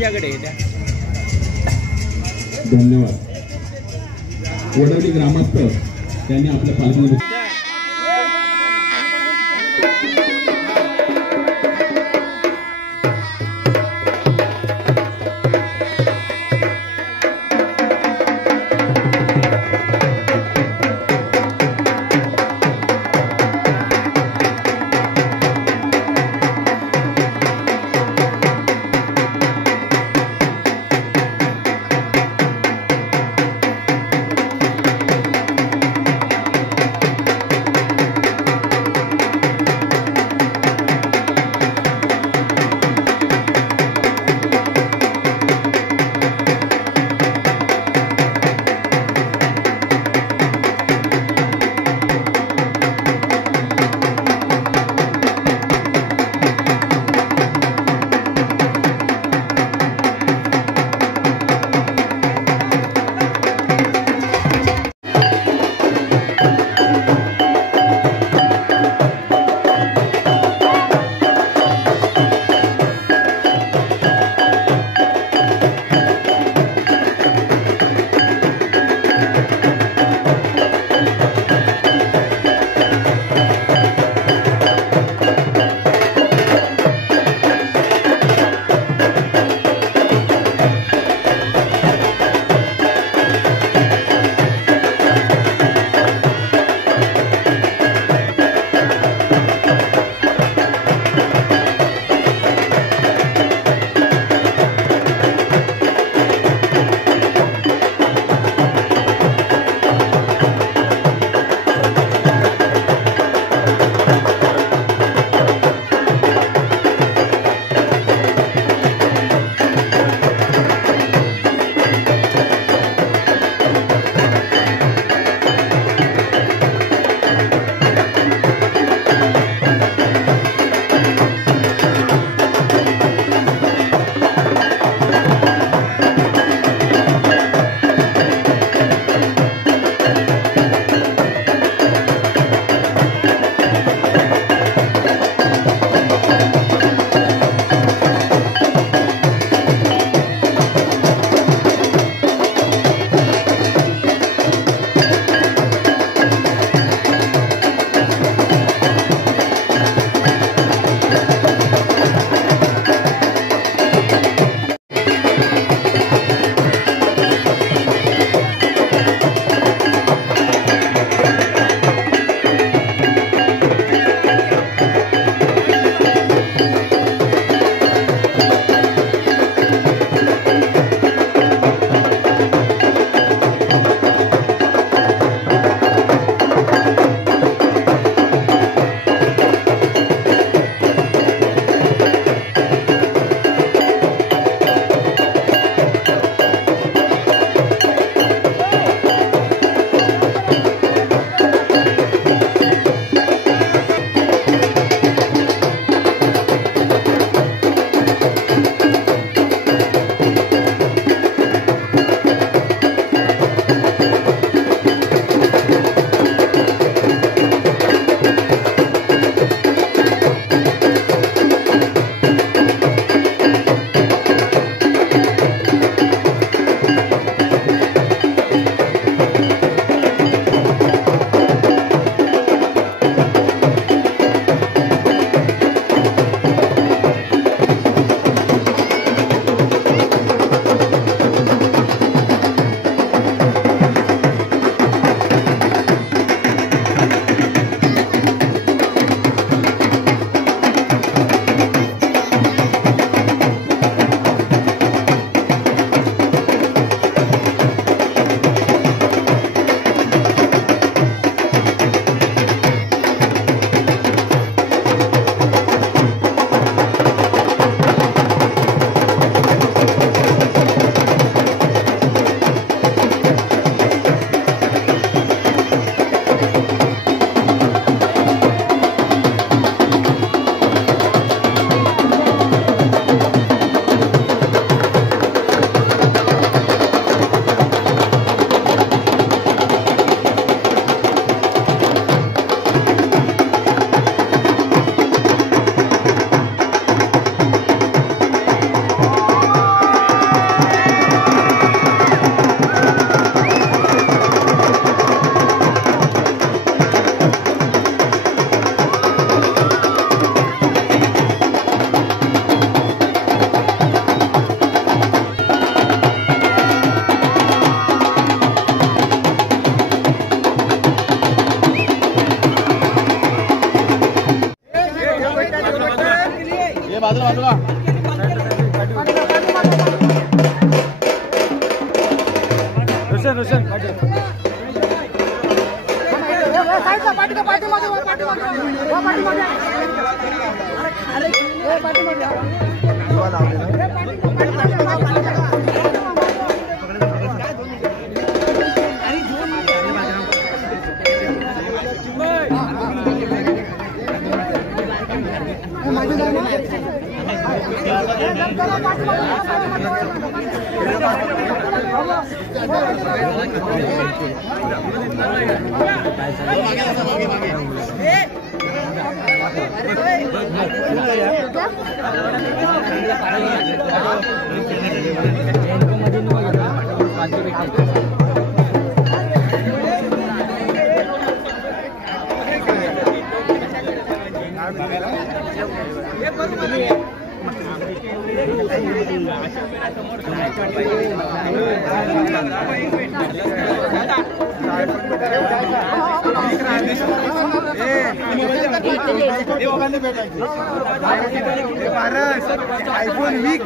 तिच्याकडे धन्यवाद. वडवली ग्रामस्थ त्यांनी आपल्या पालकांना आयफोन वीक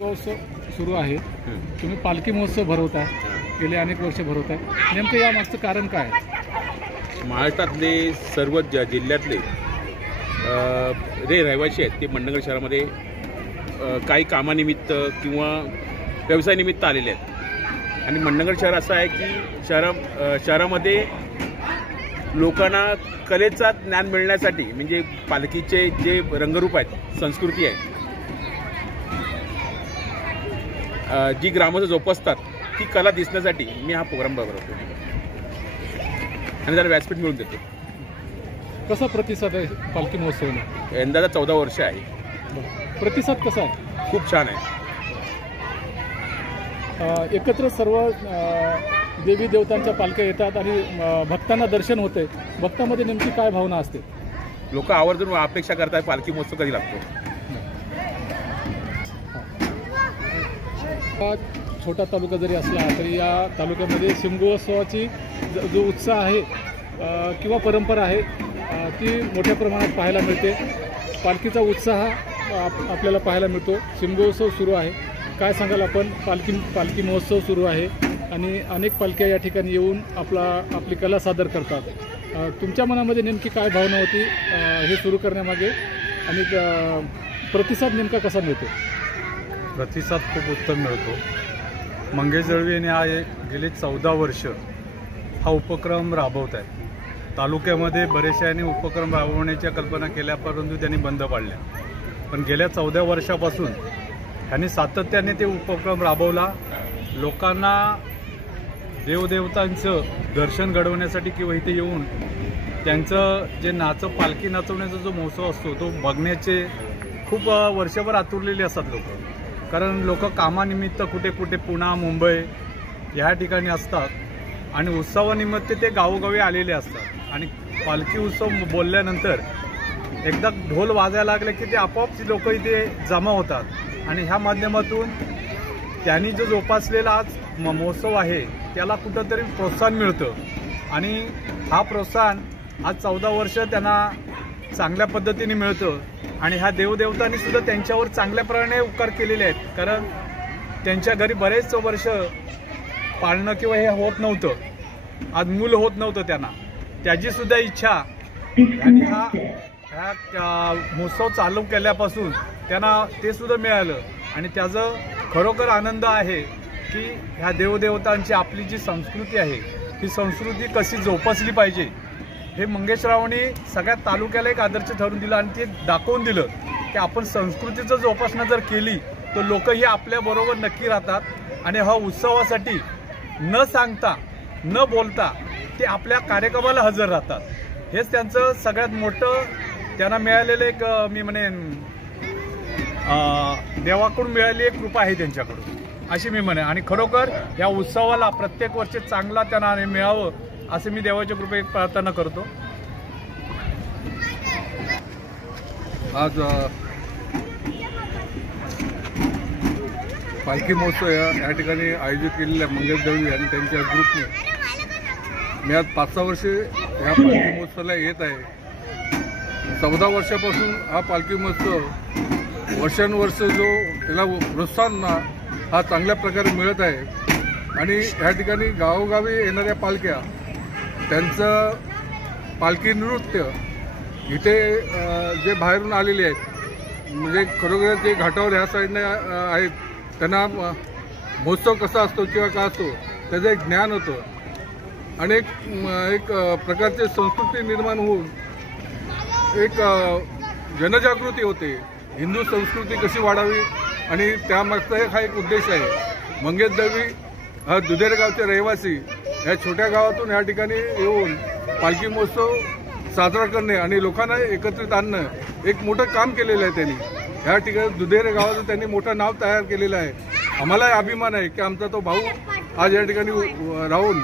महोत्सव सुरू आहे. तुम्ही पालखी महोत्सव भरवताय, गेले अनेक वर्ष भरवताय. नेमकं या मागचं कारण काय? महाराष्ट्रातले सर्व जिल्ह्यातले जे रहिवासी आहेत ते मंडणगड शहरामध्ये काही कामानिमित्त किंवा व्यवसायानिमित्त आलेले आहेत. आणि मंडणगड शहर असं आहे की शहरामध्ये लोकांना कलेचा ज्ञान मिळण्यासाठी, म्हणजे पालखीचे जे रंगरूप आहेत, संस्कृती आहे, जी ग्रामस्थ जोपासतात ती कला दिसण्यासाठी मी हा प्रोग्राम भरवतो आणि त्याला व्यासपीठ मिळून देतो. कसा प्रतिसाद आहे पालखी महोत्सवाला? यंदाचा 14 वर्ष आहे. प्रतिसाद कसा आहे? खूप छान आहे. एकत्र सर्व देवी देवतांच्या पालख्या येतात आणि भक्तांना दर्शन होते. भक्तामध्ये नेमकी काय भावना असते? लोक आवर्जून अपेक्षा करतात पालखी महोत्सव कधी लागतो. छोटा तालुका जरी असला तरी या तालुक्यामध्ये शिमगोत्सवाची जो उत्साह आहे किंवा परंपरा आहे ती मोठ्या प्रमाणात पाहायला मिळते. पालखीचा उत्साह आपल्याला पाहायला मिळतो. शिमगोत्सव सुरू आहे. काय सांगाल आपण? पालखी महोत्सव सुरू आहे आणि अनेक पालख्या या ठिकाणी येऊन आपली कला सादर करतात. तुमच्या मनामध्ये नेमकी काय भावना होती हे सुरू करण्यामागे आणि प्रतिसाद नेमका कसा मिळतो? प्रतिसाद खूप उत्तम मिळतो. मंगेश दळवी यांनी गेली 14 वर्ष हा उपक्रम राबवत आहे. तालुक्यामध्ये बरेचशाने उपक्रम राबवण्याच्या कल्पना केल्या, परंतु त्यांनी बंद पाडल्या. पण गेल्या 14 वर्षापासून त्यांनी सातत्याने ते उपक्रम राबवला. लोकांना देवदेवतांचं दर्शन घडवण्यासाठी किंवा इथे येऊन त्यांचं जे पालखी नाचवण्याचा जो महोत्सव असतो तो बघण्याचे खूप वर्षभर आतुरलेले असतात लोक. कारण लोक कामानिमित्त कुठे कुठे पुणे, मुंबई ह्या ठिकाणी असतात आणि उत्सवानिमित्त ते गावोगावी आलेले असतात. आणि पालखी उत्सव बोलल्यानंतर एकदा ढोल वाजायला लागले की ते आपोआप लोक इथे जमा होतात आणि ह्या माध्यमातून त्यांनी जो जोपासलेला आज महोत्सव आहे त्याला कुठंतरी प्रोत्साहन मिळतं. आणि हा प्रोत्साहन आज 14 वर्ष त्यांना चांगल्या पद्धतीने मिळतं. आणि ह्या देवदेवतांनी सुद्धा त्यांच्यावर चांगल्या प्रमाणे उपकार केलेले आहेत. कारण त्यांच्या घरी बरेच वर्ष पाळणं किंवा हे होत नव्हतं, आज मूल होत नव्हतं त्यांना. त्याची सुद्धा इच्छा आणि ह्या महोत्सव चालू केल्यापासून त्यांना ते सुद्धा मिळालं. आणि त्याचं खरोखर आनंद आहे की ह्या देवदेवतांची आपली जी संस्कृती आहे ही संस्कृती कशी जोपासली पाहिजे हे मंगेशरावांनी सगळ्या तालुक्याला एक आदर्श ठरवून दिलं आणि ते दाखवून दिलं की आपण संस्कृतीचं जोपासना जर केली तर लोकही आपल्याबरोबर नक्की राहतात. आणि हा उत्सवासाठी न सांगता न बोलता ते आपल्या कार्यक्रमाला हजर राहतात. हेच त्यांचं सगळ्यात मोठं त्यांना मिळालेलं एक मी म्हणेन देवाकडून मिळालेली एक कृपा आहे त्यांच्याकडून अशी मी म्हणेन. आणि खरोखर या उत्सवाला प्रत्येक वर्षी चांगला त्यांना मिळावं असं मी देवाच्या कृपेत प्रार्थना करतो. आज पालखी महोत्सव या ठिकाणी आयोजित केलेल्या मंगेश दळवी आणि त्यांच्या ग्रुपने मी आज 5-6 वर्षे ह्या पालखी महोत्सवाला येत आहे. 14 वर्षापासून हा पालखी महोत्सव वर्षानुवर्ष जो त्याला प्रोत्साहन हा चांगल्या प्रकारे मिळत आहे. आणि ह्या ठिकाणी गावोगावी येणाऱ्या पालख्या त्यांचं पालखी नृत्य इथे जे बाहेरून आलेले आहेत म्हणजे खरोखर ते घाटावर ह्या साईडने आहेत त्यांना महोत्सव कसा असतो किंवा का असतो त्याचं एक ज्ञान होतं. आणि एक प्रकारचे संस्कृती निर्माण होऊन एक जनजागृती होते. हिंदू संस्कृती कशी वाढावी आणि त्यामागचा हा एक उद्देश आहे. मंगेश दळवी हा दुधेर गावचे रहिवासी या छोट्या गावातून या ठिकाणी येऊन पालखी महोत्सव साजरा करणे आणि लोकांना एकत्रित आणणं एक मोठं काम केलेलं आहे त्यांनी. या ठिकाणी दुधेरे गावाचं त्यांनी मोठं नाव तयार केलेलं आहे. आम्हाला अभिमान आहे की आमचा तो भाऊ आज या ठिकाणी राहून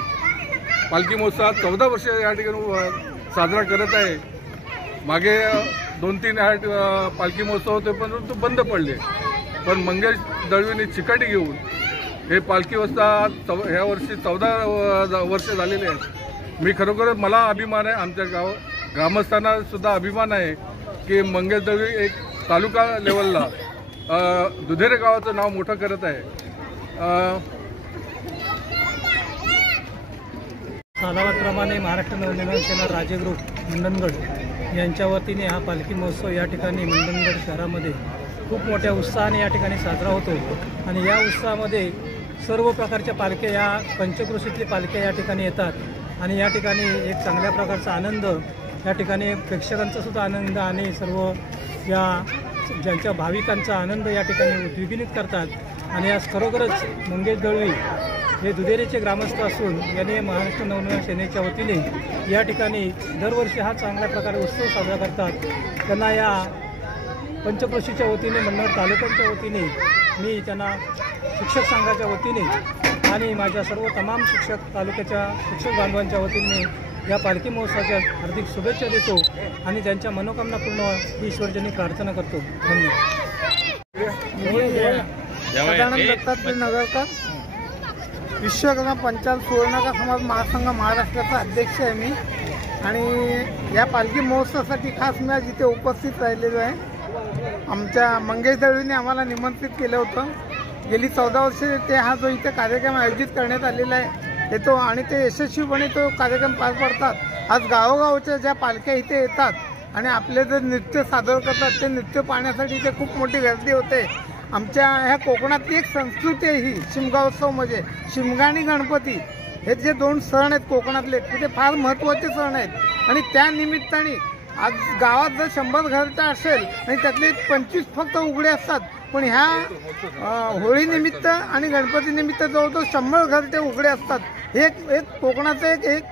पालखी महोत्सवात 14 वर्ष या ठिकाणी साजरा करत आहे. मागे 2-3 पालखी महोत्सव होते परंतु बंद पडले, पण मंगेश दळवींनी चिकाटी घेऊन हे पालखी उत्सव ह्या वर्षी 14 वर्ष झालेले आहेत. मी खरोखरच मला अभिमान आहे, आमच्या ग्रामस्थांना सुद्धा अभिमान आहे की मंगेश दळवी एक तालुका लेवलला दुधेरे गावाचं नाव मोठं करत आहे. सालावादप्रमाणे महाराष्ट्र नवनिर्माण सेना राजे ग्रुप मंडणगड यांच्या वतीने हा पालखी महोत्सव या ठिकाणी मंडणगड शहरामध्ये खूप मोठ्या उत्साहाने या ठिकाणी साजरा होतो. आणि या उत्साहामध्ये सर्व प्रकारच्या पालख्या, या पंचक्रोशीतली पालख्या या ठिकाणी येतात आणि या ठिकाणी एक चांगल्या प्रकारचा आनंद, या ठिकाणी प्रेक्षकांचा सुद्धा आनंद आणि सर्व या ज्यांच्या भाविकांचा आनंद या ठिकाणी द्विगुणित करतात. आणि आज खरोखरच मंगेश दळवी हे दुधेरीचे ग्रामस्थ असून यांनी महाराष्ट्र नवनिर्माण सेनेच्या वतीने या ठिकाणी दरवर्षी हा चांगल्या प्रकारे उत्सव साजरा करतात. त्यांना या पंचक्रोशीच्या वतीने, मंडणगड तालुक्याच्या वतीने, मी त्यांना शिक्षक संघाच्या वतीने आणि माझ्या सर्व तमाम शिक्षक तालुक्याच्या शिक्षक बांधवांच्या वतीने या पालखी महोत्सवाच्या हार्दिक शुभेच्छा देतो आणि त्यांच्या मनोकामना पूर्ण ईश्वरजनी प्रार्थना करतो. धन्यवाद. दत्तात्रय नगरकर, विश्वकर्मा पंचाल सुवर्णका समाज महासंघ महाराष्ट्राचा अध्यक्ष आहे मी. आणि या पालखी महोत्सवासाठी खास मी आज इथे उपस्थित राहिलेलो आहे. आमच्या मंगेश दळवीने आम्हाला निमंत्रित केलं होतं. गेली 14 वर्षे ते हा जो इथे कार्यक्रम आयोजित करण्यात आलेला आहे येतो आणि ते यशस्वीपणे तो कार्यक्रम पार पाडतात. आज गावोगावच्या ज्या पालख्या इथे येतात आणि आपले जे नृत्य सादर करतात ते नृत्य पाहण्यासाठी इथे खूप मोठी गर्दी होते. आमच्या ह्या कोकणातली एक संस्कृती आहे ही शिमगा उत्सव. म्हणजे शिमगा आणि गणपती हे जे 2 सण आहेत कोकणातले, ते फार महत्त्वाचे सण आहेत. आणि त्या निमित्ताने आज गावात जर 100 घरचा असेल आणि त्यातले 25 फक्त उघडे असतात, पण ह्या होळीनिमित्त आणि गणपतीनिमित्त जवळजवळ 100 घरटे उघडे असतात. हे एक कोकणाचं एक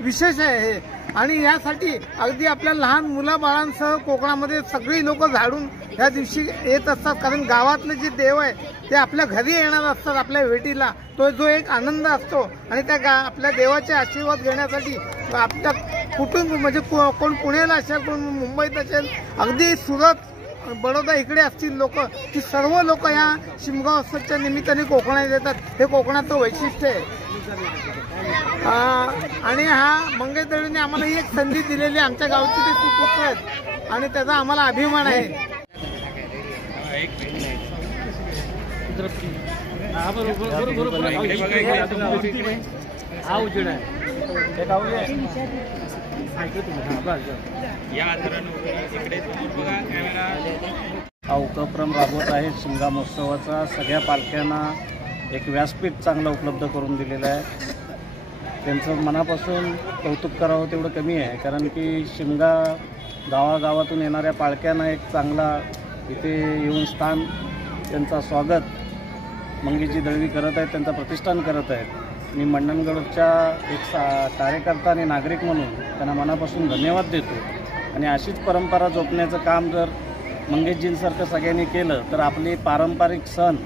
विशेष आहे हे. आणि यासाठी अगदी आपल्या लहान मुलाबाळांसह कोकणामध्ये सगळी लोक झाडून ह्या दिवशी येत असतात. कारण गावातले जे देव आहे ते आपल्या घरी येणार असतात आपल्या भेटीला. तो जो एक आनंद असतो आणि त्या आपल्या देवाचे आशीर्वाद घेण्यासाठी आपल्या कुटुंब, म्हणजे कोण पुण्याला असेल, कोण मुंबईत असेल, अगदी सुरत, बडोदा इकडे असतील लोक, ती सर्व लोक या शिमगा उत्सवाच्या निमित्ताने कोकणात येतात. हे कोकणाचं वैशिष्ट्य आहे. आणि हा मंगेश दळवीने आम्हाला ही एक संधी दिलेली, आमच्या गावचे ते सुपुत्र आहेत आणि त्याचा आम्हाला अभिमान आहे. हा उपक्रम राबवत आहे शिमगा महोत्सवाचा. सगळ्या पालख्यांना एक व्यासपीठ चांगलं उपलब्ध करून दिलेलं आहे. त्यांचं मनापासून कौतुक करावं तेवढं कमी आहे. कारण की शिमगा गावागावातून येणाऱ्या पालख्यांना एक चांगला इथे येऊन स्थान, त्यांचा स्वागत मंगेशजी दळवी करत आहेत, त्यांचं प्रतिष्ठान करत आहेत. मी मंडणगडच्या एक कार्यकर्ता आणि नागरिक म्हणून त्यांना मनापासून धन्यवाद देतो. आणि अशीच परंपरा जपण्याचं काम जर मंगेशजींसारखं सगळ्यांनी केलं तर आपले पारंपरिक सण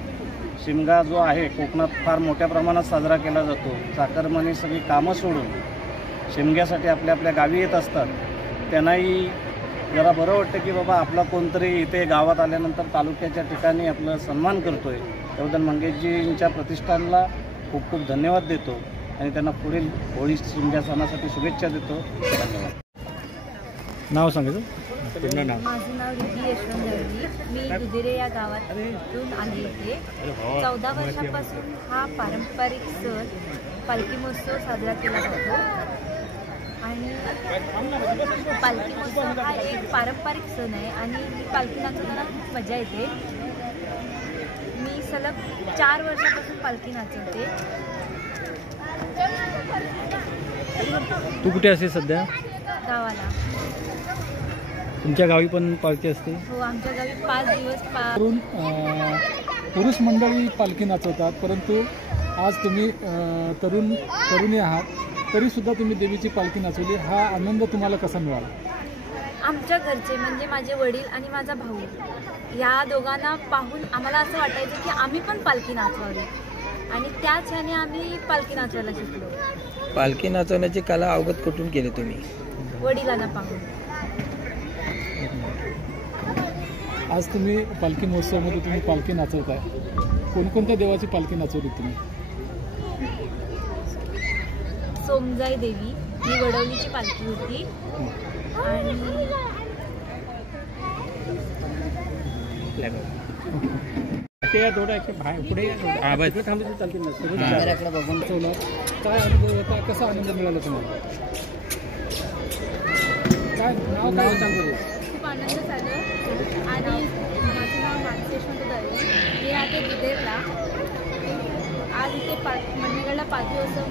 शिमगा जो आहे कोकणात फार मोठ्या प्रमाणात साजरा केला जातो. चाकरमानी सगळी कामं सोडून शिमग्यासाठी आपल्या आपल्या गावी येत असतात. त्यांनाही जरा बरं वाटतं की बाबा आपला कोणतरी इथे गावात आल्यानंतर तालुक्याच्या ठिकाणी आपलं सन्मान करतो आहे. त्याबद्दल मंगेशजींच्या प्रतिष्ठानला खूप खूप धन्यवाद देतो आणि त्यांना पुढील होळी शिमग्या सणासाठी शुभेच्छा देतो. धन्यवाद. नाव सांगायचं? माझं नाव रिद्धी यशवंत दळवी. मी दुधेरे या गावातून आले होते. 14 वर्षापासून हा पारंपरिक सण पालखी महोत्सव साजरा केला जातो. आणि पालखी महोत्सव हा एक पारंपरिक सण आहे आणि पालखी नाचवताना खूप मजा येते. मी सलग 4 वर्षापासून पालखी नाचवते. तू कुठे असते सध्या? गावाला. तुमच्या गावी पण पालखी असते? हो, आमच्या गावी 5 दिवस पुरुष मंडळी पालखी नाचवतात, परंतु आज तुम्ही तरुणी आहात तरीसुद्धा तुम्ही देवीची पालखी नाचवली, हा आनंद तुम्हाला कसा मिळाला? आमच्या घरचे म्हणजे माझे वडील आणि माझा भाऊ या दोघांना पाहून आम्हाला असं वाटायचं की आम्ही पण पालखी नाचवावी आणि त्याच ह्याने आम्ही पालखी नाचवायला शिकलो. पालखी नाचवण्याची कला अवगत कुठून केली तुम्ही? वडिलांना पाहून. आज तुम्ही पालखी महोत्सवामध्ये तुम्ही पालखी नाचवताय, कोणकोणत्या देवाची पालखी नाचवली तुम्ही? सोमजाई देवी ही वडवलीची पालखी होती आणि काय अनुभव होता, कसा आनंद मिळाला तुम्हाला? काय नाव काय सांगू? खूप आनंद झाला आणि माझं नाव मानसी यशवंत दळवी. मी आता दुधेरला आज इथे मंडणगडला पालखी उत्सव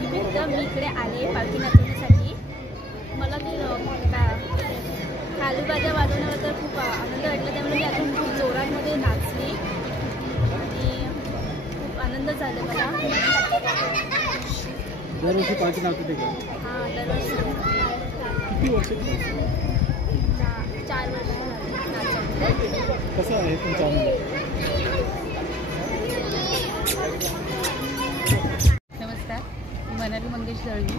निमित्त मी इकडे आले पालखी नाचवण्यासाठी. मला ते खालूबाजा वाजवण्याबद्दल खूप आनंद वाटला, त्यामुळे मी अजून खूप जोरांमध्ये नाचली आणि खूप आनंद झाला मला. दरवर्षी पालखी नाचवते का? हां, दरवर्षी. किती वर्ष? 4 वर्ष नाचवते. कसं आहे तुमचा आनंद? नमस्कार, मी मनाली मंगेश दळवी.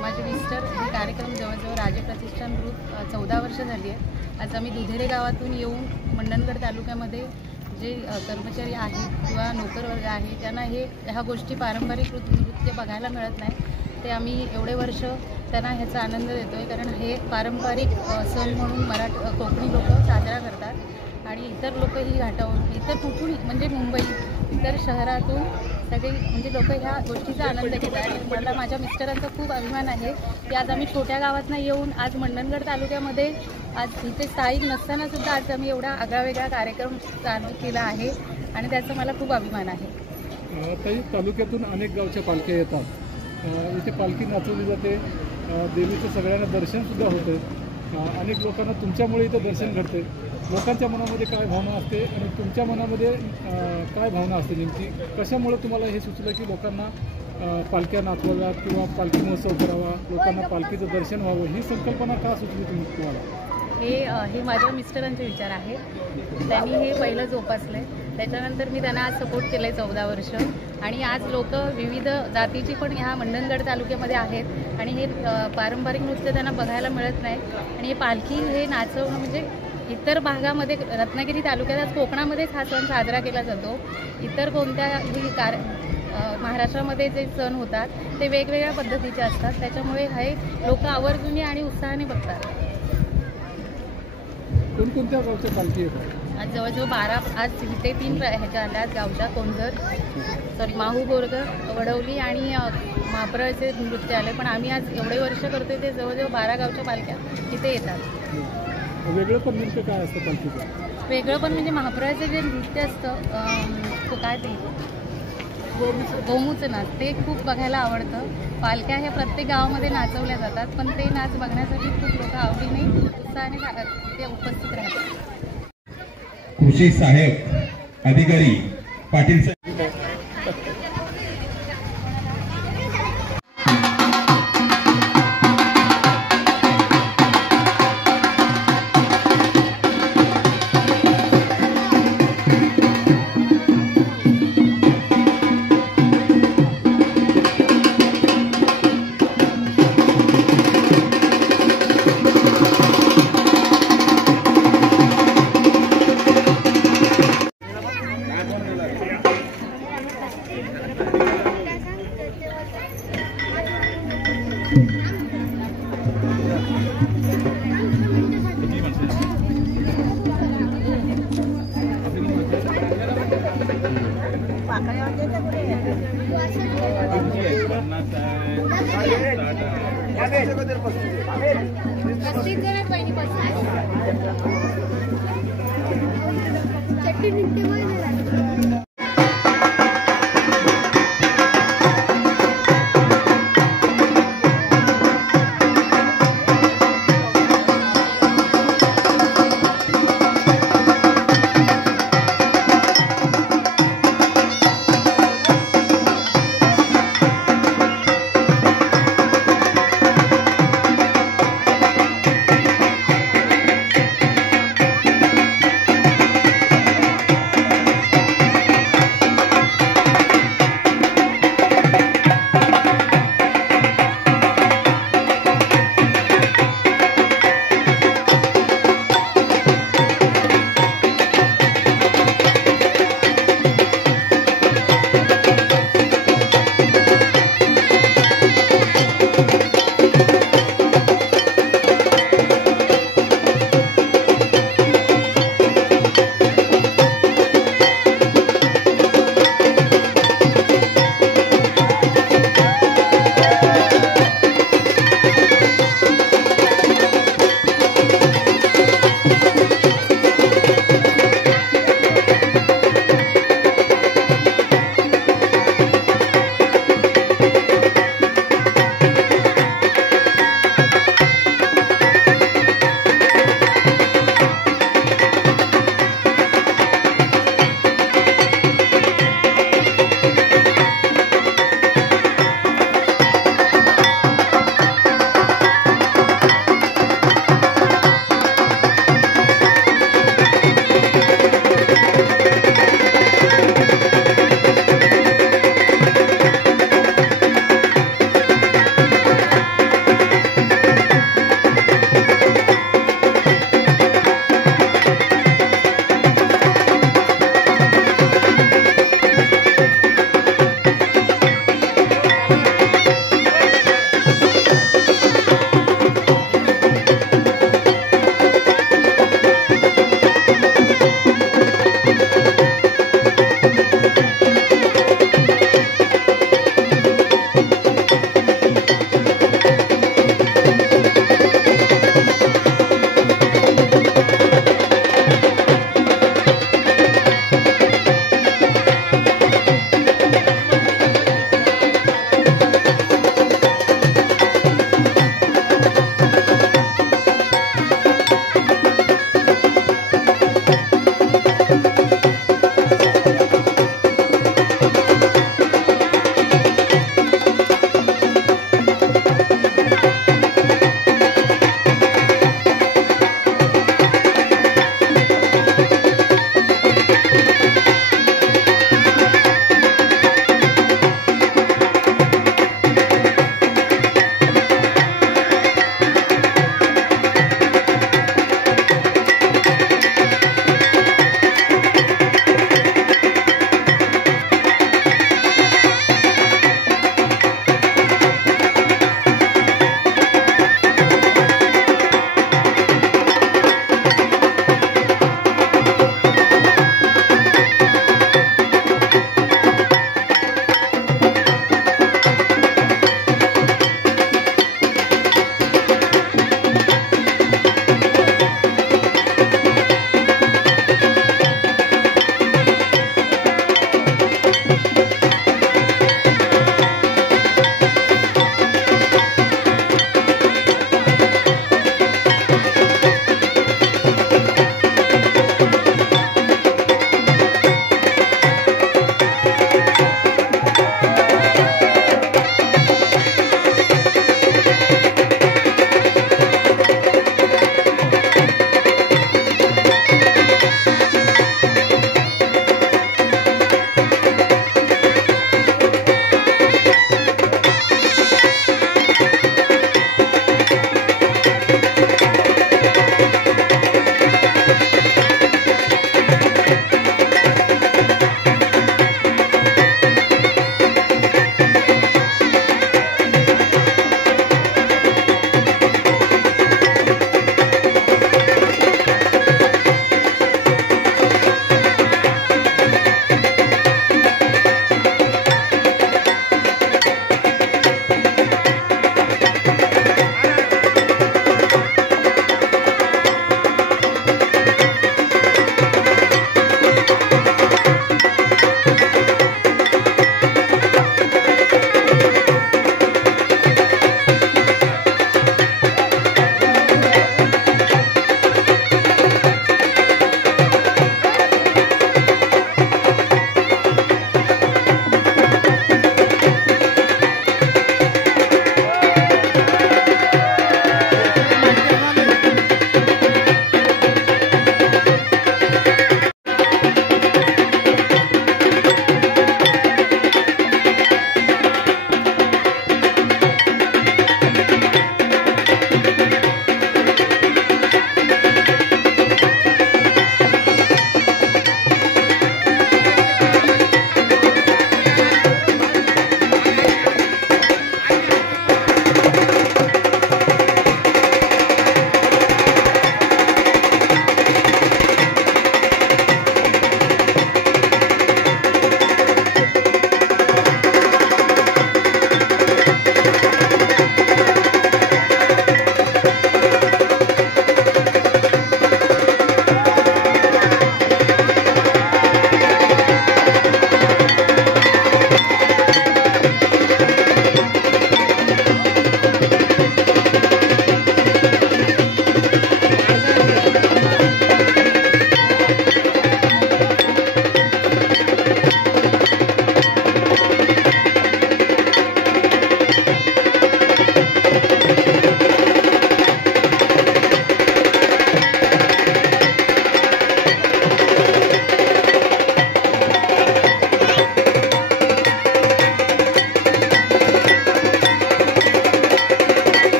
माझे मिस्टर हे कार्यक्रम जवळजवळ राजे प्रतिष्ठान ग्रुप 14 वर्ष झाली आहे. आज आम्ही दुधेरे गावातून येऊन मंडणगड तालुक्यामध्ये जे कर्मचारी आहेत किंवा नोकरवर्ग आहे ज्यांना ह्या गोष्टी पारंपरिक नृत्य बघायला मिळत नाही, ते आम्ही एवढे वर्ष त्यांना ह्याचा आनंद देतो आहे. कारण हे पारंपरिक सण म्हणून कोकणी लोक साजरा करतात आणि इतर लोक ही घाटावरून इतर कुठून म्हणजे मुंबई इतर शहरातून सगळे म्हणजे लोक ह्या गोष्टीचा आनंद घेतात. आणि मला माझ्या मिस्टरांचा खूप अभिमान आहे की आज आम्ही छोट्या गावातनं येऊन आज मंडणगड तालुक्यामध्ये आज इथे स्थायिक नसतानासुद्धा आज आम्ही एवढा आगळावेगळा कार्यक्रम चालू केला आहे आणि त्याचा मला खूप अभिमान आहे. ताई, तालुक्यातून अनेक गावच्या पालख्या येतात, इथे पालखी नाचवली जाते, देवीचं सगळ्यांना दर्शनसुद्धा होतं. अनेक लोकांना तुमच्यामुळे इथं दर्शन घडते. लोकांच्या मनामध्ये काय भावना असते आणि तुमच्या मनामध्ये काय भावना असते नेमकी? कशामुळे तुम्हाला हे सुचलं की लोकांना पालख्या नाचवाव्यात किंवा पालखी महोत्सव करावा, लोकांना पालखीचं दर्शन व्हावं, ही संकल्पना का सुचली तुम्हाला? हे माझ्या मिस्टरांचे विचार आहेत. त्यांनी हे पहिलं जोपासलं आहे, त्याच्यानंतर मी त्यांना आज सपोर्ट केलं आहे 14 वर्ष. आणि आज लोक विविध जातीची पण ह्या मंडणगड तालुक्यामध्ये आहेत आणि हे पारंपरिक नृत्य त्यांना बघायला मिळत नाही. आणि हे पालखी हे नाचवणं म्हणजे इतर भागामध्ये रत्नागिरी तालुक्यात आज कोकणामध्येच हा सण साजरा केला जातो. इतर कोणत्याही महाराष्ट्रामध्ये जे सण होतात ते वेगवेगळ्या पद्धतीचे असतात, त्याच्यामुळे हे लोक आवर्जून आणि उत्साहाने बघतात. कोणकोणत्या गावच्या पालखी येतात? आज जवळजवळ 12 आज इथे 3 ह्याच्या आल्या गावच्या कोंजर माहू बोरग वडवली आणि महाप्रळचे नृत्य आले. पण आम्ही आज एवढे वर्ष करतोय ते जवळजवळ 12 गावच्या पालख्या इथे येतात. वेगळं पण नेमकं काय असतं पालखीचं? वेगळं पण म्हणजे महाप्रळचे जे नृत्य असतं तो काय ते गोमूचं नाच ते खूप बघायला आवडतं. पालख्या ह्या प्रत्येक गावामध्ये नाचवल्या जातात, पण ते नाच बघण्यासाठी खूप लोक आवडीने उत्साहाने ते उपस्थित राहतात. कृषी सहाय्यक अधिकारी पाटील साहेब.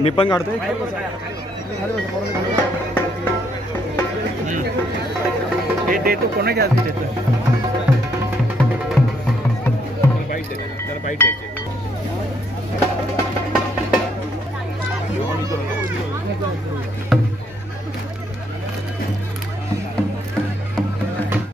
मी पण काढतोय. हे तू कोणा घ्यायचं त्याचं बाईट द्यायचे.